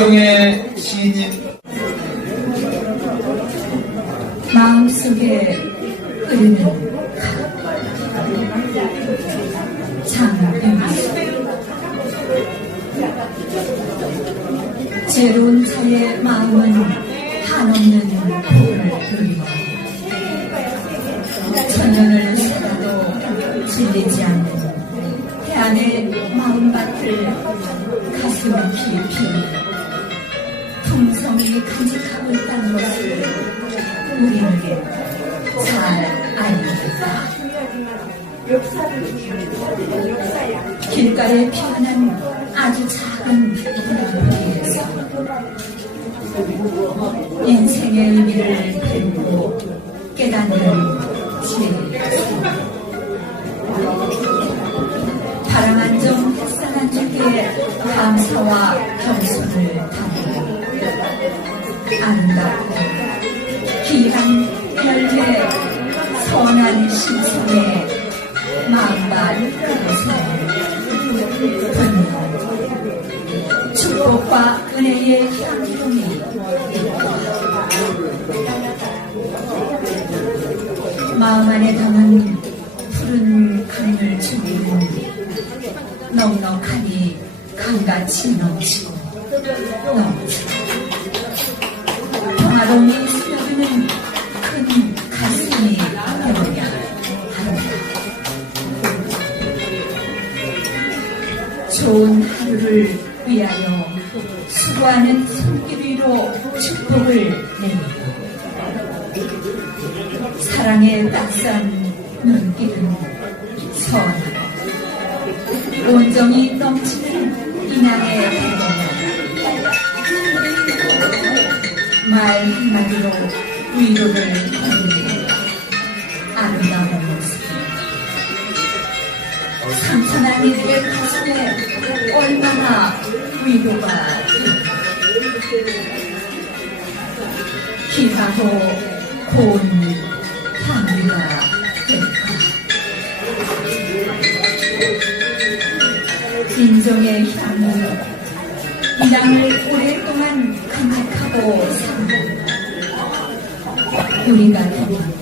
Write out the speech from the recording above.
이경혜 시인님. 마음속에 흐르는 제로운 자의 마음은 한없는 복을 누리고 천년을 살아도 질리지 않는 해안의 마음밭을 가슴 깊이 풍성이 간직하고 있다는 것을 우리에게 잘 알고 있다. 길가에 피어난 아주 작은 나무에서 인생의 의미를 배우고 깨닫는 제 바람한점 햇살 한 줄기에 감사와 겸손을 담고 아름답고 귀한 열매 선한 신성의 마음만 그곳에 분명 축복과 은혜의 향기름이 있고 마음 안에 담은 푸른 하늘 주위는 넉넉하니 강같이 넘치고 넘치고 평화로움이 스며드는 큰 가슴이 되어야 한다. 좋은 하루를 위하여 수고하는 손길 위로 축복을 내리고 사랑의 따스한 눈길은 선하고 온정이 넘치는 이날의 대동 말 한마디로 위로를 보내는 아름다운 모습. 상처난 이들의 가슴에 얼마나 위로가. 기하고 고운 향기가 될까. 인종의 향이 이 땅을 오랫동안 간직하고 산 우리가